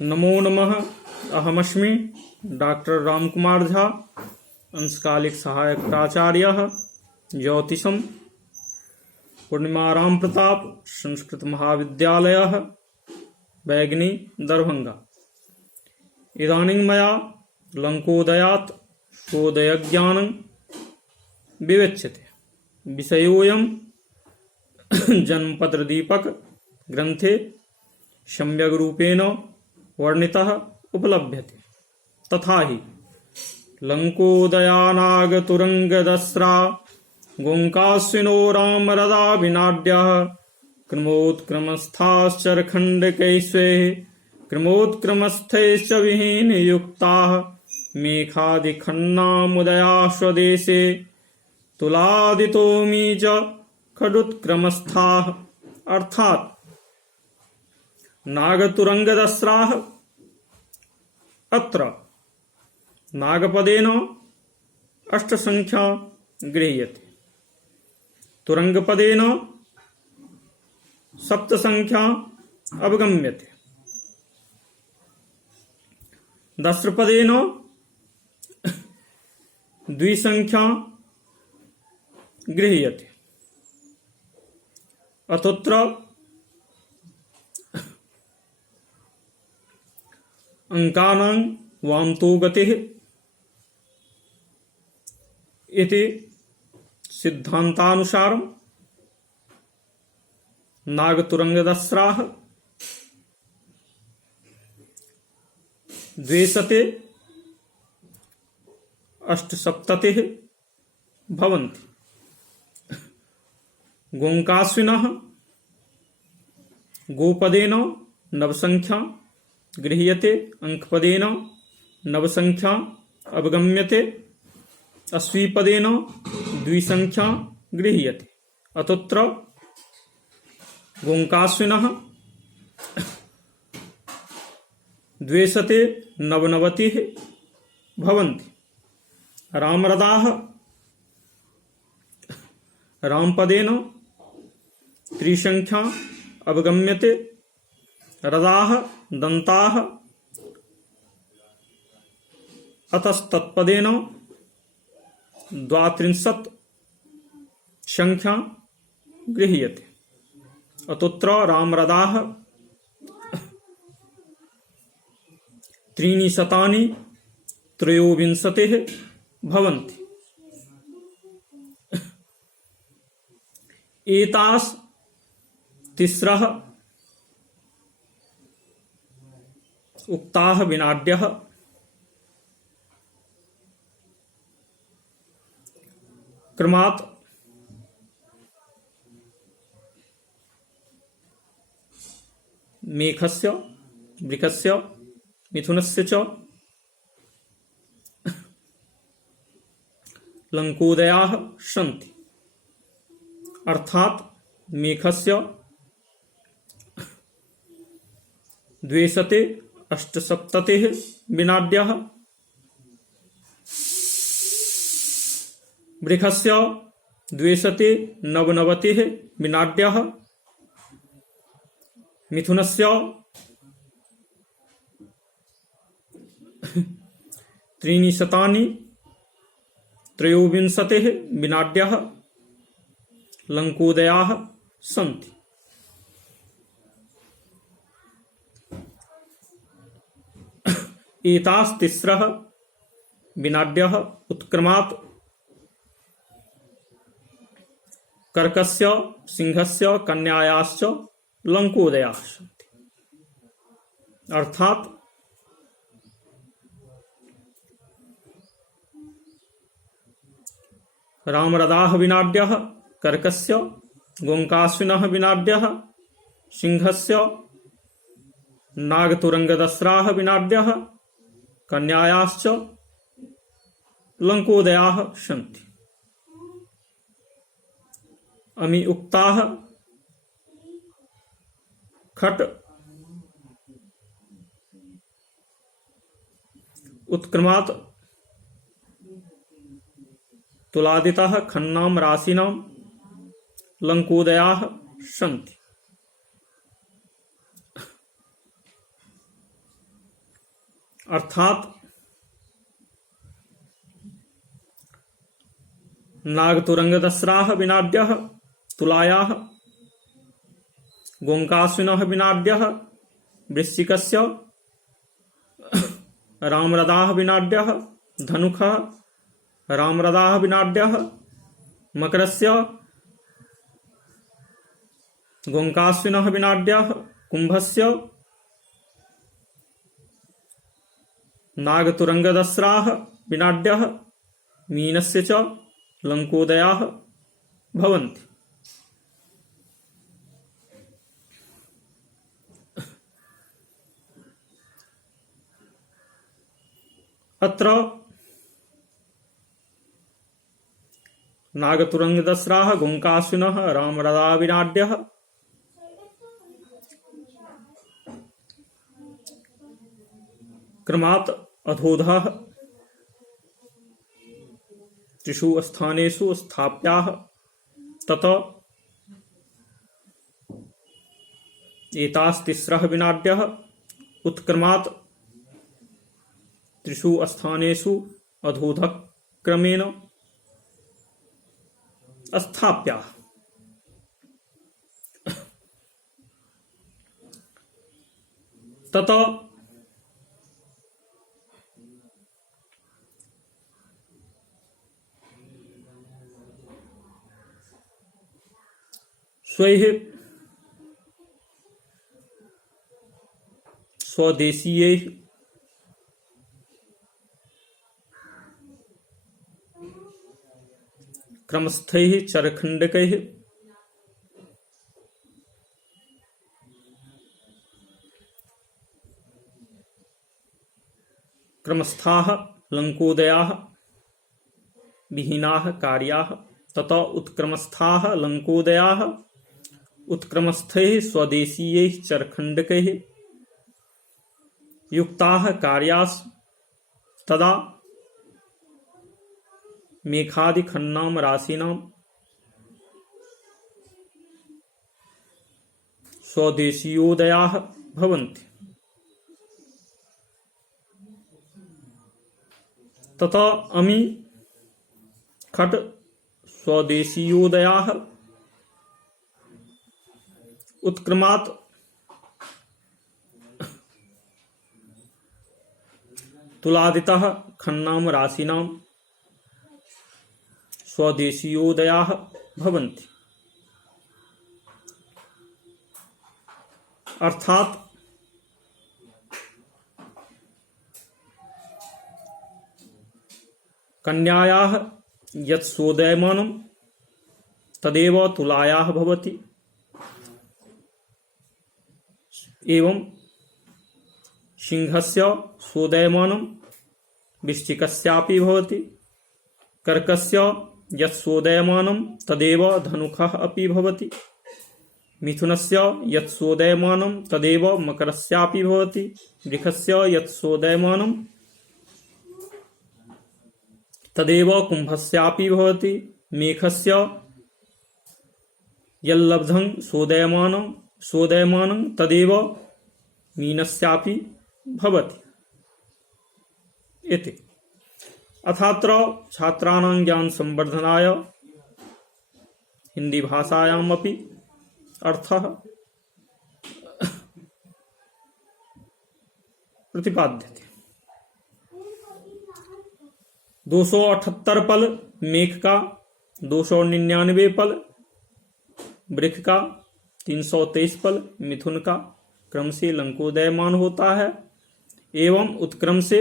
नमो नमः। अहमस्मि डॉक्टर रामकुमार झा, अंशकालिक सहायक प्राचार्यः ज्योतिषं, पूर्णिमा राम प्रताप संस्कृत महाविद्यालयः, बैगनी, दरभंगा। इदानीं मया लंकोदयात् शोधयज्ञानं विवेच्यते। विषयोऽयं जन्मपत्रदीपक ग्रन्थे सम्यग् रूपेण वर्णितः उपलभ्यते। तथा हि लंकोदयानागतुरंगदस्रा गोंकाश्विनो रामरदाभिनाड्यः क्रमोत्क्रमस्थाश्चरखण्डकैस्वैः क्रमोत्क्रमस्थैश्च विहीनयुक्ताः मेघादिखन्नामुदया स्वदेशे तुलादितोमी च खडुत्क्रमस्थाः। अर्थात नागतुरंगदस्राः अत्र नागपदेन अष्टसंख्या गृह्यते, तुरंगपदेन सप्तसंख्या अवगम्यते, दस्रपदेन द्विसंख्या गृह्यते। अतोत्र अंकानां वामतो गतिः इति सिद्धान्तानुसारं नागतुरंगदस्राः द्विशते अष्टसप्ततिः भवन्ति। गोंकाश्विनः गोपदेन नवसंख्या गृह्यते, अंकपदेन नवसंख्या अवगम्यते, अश्वीपदेन द्विसंख्या गृह्यते। अतोत्र गोंकाश्विनः द्विशते नवनवतिः भवन्ति। रामरदाः रामपदेन त्रिसंख्या अवगम्यते, रदाः दन्ताः अतस्तत्पदेन द्वात्रिंशत् संख्या गृह्यते। अतोत्र रामरदाः त्रीणि शतानि त्रयोविंशतिः भवन्ति। एतास् तिस्रः उक्ताः विनाड्यः क्रमात् मेघस्य, वृकस्य, मिथुनस्य च लंकोदयाः सन्ति। अर्थात मेघस्य द्विशते अष्टसप्ततिः विनाड्यः, वृकस्य द्विशते नवनवतिः विनाड्यः, मिथुनस्य त्रीणि शतानि त्रयोविंशतिः विनाड्यः लंकोदयाः सन्ति। एतास् तिस्रः विनाड्यः उत्क्रमात् कर्कस्य, सिंहस्य, कन्यायाश्च लंकोदयाः सन्ति। अर्थात रामरदाः विनाड्यः कर्कस्य, गोंकाश्विनः विनाड्यः सिंहस्य, नागतुरंगदस्राः विनाड्यः कन्यायाश्च लंकोदयाः सन्ति। अमी उक्ताः खट उत्क्रमात् तुलादितः खन्नां राशिनां लंकोदयाः सन्ति। अर्थात नागतुरंगदस्राः विनाड्यः तुलायाः, गोंकाश्विनः विनाड्यः वृश्चिकस्य, रामरदाः विनाड्यः धनुखः, रामरदाः विनाड्यः मकरस्य, गोंकाश्विनः विनाड्यः कुंभस्य, नागतुरंगदस्राः विनाड्यः मीनस्य च लंकोदयाः भवन्ति। अत्र नागतुरंगदस्राः गोंकाश्विनः रामरदा विनाड्यः क्रमात् अधोधः त्रिषु स्थानेषु स्थाप्याः तत एतास्तिस्रः विनाड्यः उत्क्रमात् त्रिषु स्थानेषु अधोधः क्रमेण स्थाप्याः। तत स्वैः स्वदेशीयैः क्रमस्थैः चरखंडकैः क्रमस्थाः लंकोदयाः विहीनाः कार्याः तत उत्क्रमस्थाः लंकोदयाः उत्क्रमस्थैः स्वदेशीयैः चरखंडकैः युक्ताः कार्यास् तदा मेघादिखन्नां राशीनां स्वदेशीयोदयाः भवन्ति। तथा अमी खट स्वदेशीयोदयाः उत्क्रमात् तुलादितः खन्नां राशीनां स्वदेशीयोदयाः भवन्ति। अर्थात कन्यायाः यत् सोदयमानं तदेव तुलायाः भवति। एवं सिंहस्य सोदयमानं वृश्चिकस्यापि भवति। कर्कस्य यत् सोदयमानं तदेव धनुखः अपि भवति। मिथुनस्य यत् सोदयमानं तदेव मकरस्यापि भवति। वृषभस्य यत् सोदयमानं तदेव कुंभस्यापि भवति। मेघस्य यल्लब्धं सोदयमानं तदेव मीनस्यापि भवति इति। अथात्र छात्राणां ज्ञान संवर्धनाय हिंदी भाषायाम् अपि अर्थः प्रतिपाद्यते। 278 पल मेघ का, 299 पल वृक्ष का, 323 पल मिथुन का क्रम से लंकोदयमान होता है एवं उत्क्रम से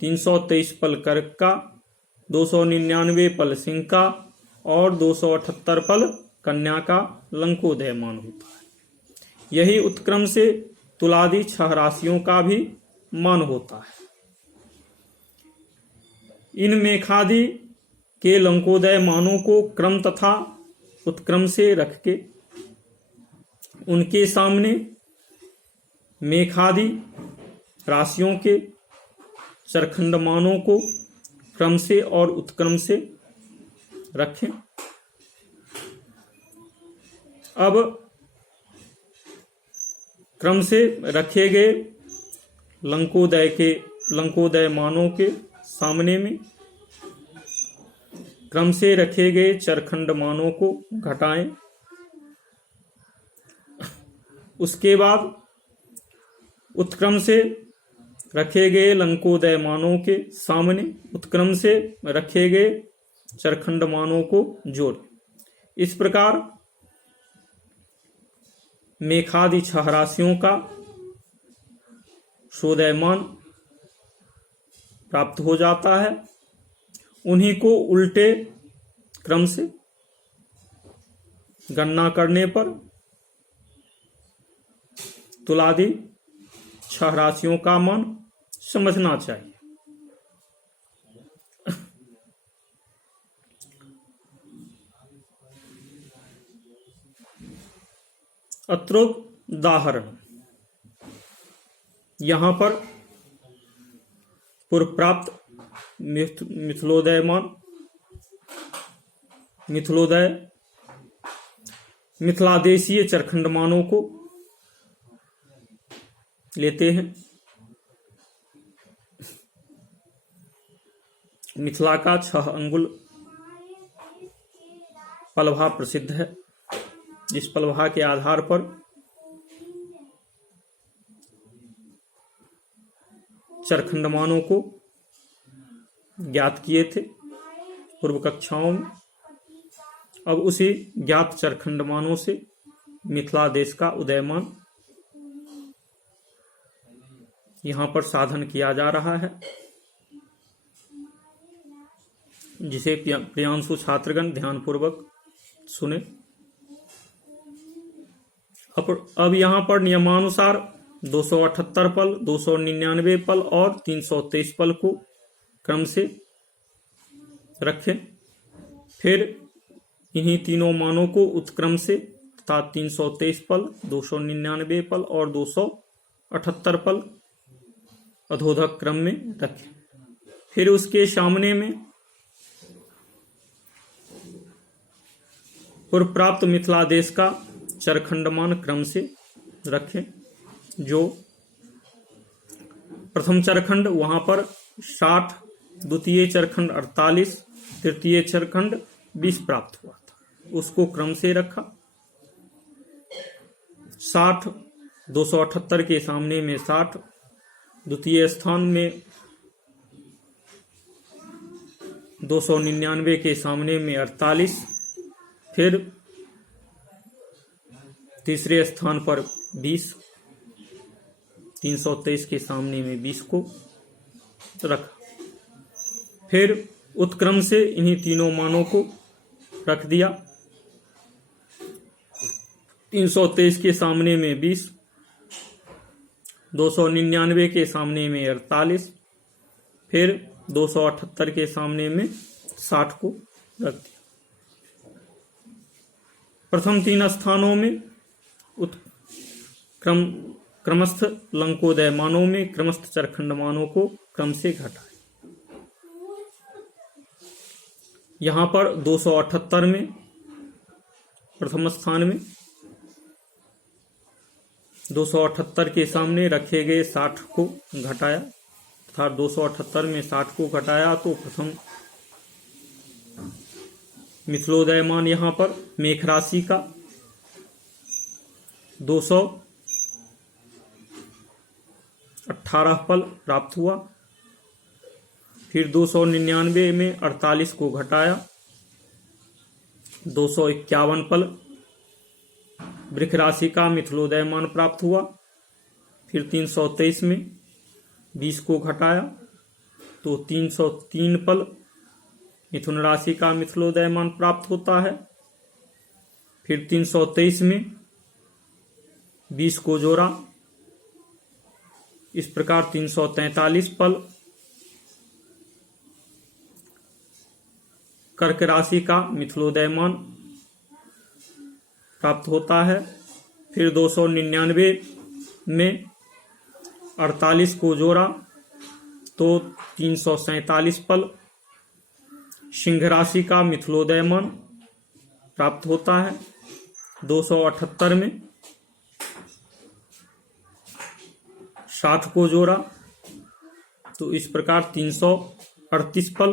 323 पल कर्क का, 299 पल सिंह का और 278 पल कन्या का लंकोदयमान होता है। यही उत्क्रम से तुलादि 6 राशियों का भी मान होता है। इन मेघादि के लंकोदय मानों को क्रम तथा उत्क्रम से रख के उनके सामने मेघादि राशियों के चरखंड मानों को क्रम से और उत्क्रम से रखें। अब क्रम से रखे गए लंकोदय मानों के सामने में क्रम से रखे गए चरखंड मानों को घटाएं। उसके बाद उत्क्रम से रखे गए लंकोदय मानों के सामने उत्क्रम से रखे गए चरखंड मानों को जोड़। इस प्रकार मेखादि 6 राशियों का शोधयमान प्राप्त हो जाता है। उन्हीं को उल्टे क्रम से गणना करने पर तुलादि 6 राशियों का मान समझना चाहिए। अत्रोक्त उदाहरण, यहां पर पूर्व प्राप्त मिथिलादेशीय चरखंड मानों को लेते हैं। मिथिला का 6 अंगुल पलभा प्रसिद्ध है। जिस पलभा के आधार पर चरखंडमानों को ज्ञात किए थे पूर्व कक्षाओं में, अब उसी ज्ञात चरखंडमानों से मिथिला देश का उदयमान यहां पर साधन किया जा रहा है, जिसे प्रियांशु छात्रगण ध्यानपूर्वक सुने। अब यहां पर नियमानुसार 278 पल, 299 पल और 323 पल को क्रम से रखें। फिर इन्हीं तीनों मानों को उत्क्रम से अर्थात 323 पल, 299 पल और 278 पल अधोधक क्रम में रखें। फिर उसके सामने में पूर्व प्राप्त मिथिला देश का चरखंडमान क्रम से रखें। जो प्रथम चरखंड वहां पर 60, द्वितीय चरखंड 48, तृतीय चरखंड 20 प्राप्त हुआ था, उसको क्रम से रखा। 60 278 के सामने में 60, द्वितीय स्थान में 299 के सामने में 48, फिर तीसरे स्थान पर 20, 323 के सामने में 20 को रखा। फिर उत्क्रम से इन्हीं तीनों मानों को रख दिया। 323 के सामने में 20, 299 के सामने में 48, फिर 278 के सामने में 60 को रख दिया। प्रथम 3 स्थानों में क्रमस्थ लंकोदय मानों में क्रमस्थ चरखंड मानों को क्रम से घटाए। यहां पर 278 में प्रथम स्थान में 278 के सामने रखे गए 60 को घटाया, अर्थात 278 में 60 को घटाया तो प्रथम मिथिलोदयमान यहां पर मेघ राशि का 218 पल प्राप्त हुआ। फिर 299 में 48 को घटाया, 251 पल वृक्ष राशि का मिथिलोदयमान प्राप्त हुआ। फिर 323 में 20 को घटाया तो 303 पल मिथुन राशि का मिथिलोदयमान प्राप्त होता है। फिर 323 में 20 को जोड़ा, इस प्रकार 343 पल कर्क राशि का मिथिलोदयमान प्राप्त होता है। फिर 299 में 48 को जोड़ा तो 347 पल सिंह राशि का मिथिलोदयमान प्राप्त होता है। 278 में 60 को जोड़ा तो इस प्रकार 338 फल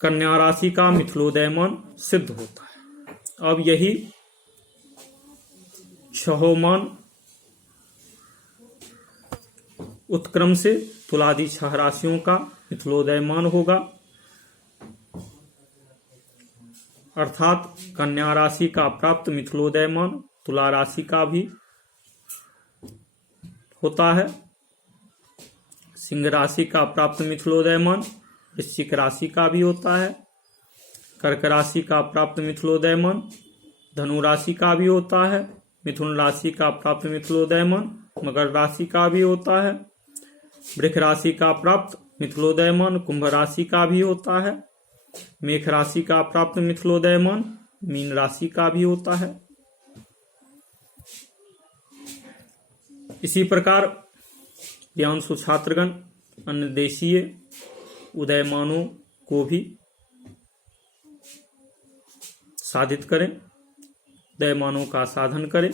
कन्या राशि का मिथिलोदयमान सिद्ध होता है। अब यही छहों मान उत्क्रम से तुलादि 6 राशियों का मिथिलोदयमान होगा, अर्थात कन्या राशि का प्राप्त मिथिलोदयमान तुला राशि का भी होता है, सिंह राशि का प्राप्त मिथिलोदयमान वृश्चिक राशि का भी होता है, कर्क राशि का प्राप्त मिथिलोदयमान धनु राशि का भी होता है, मिथुन राशि का प्राप्त मिथिलोदयमान मकर राशि का भी होता है, वृष राशि का प्राप्त मिथिलोदयमान कुंभ राशि का भी होता है, मेष राशि का प्राप्त मिथिलोदयमान मीन राशि का भी होता है। इसी प्रकार ज्ञानसु छात्रगण अन्य देशीय उदयमानों को भी साधित करें, उदयमानों का साधन करें।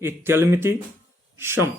इत्यलमिति शम।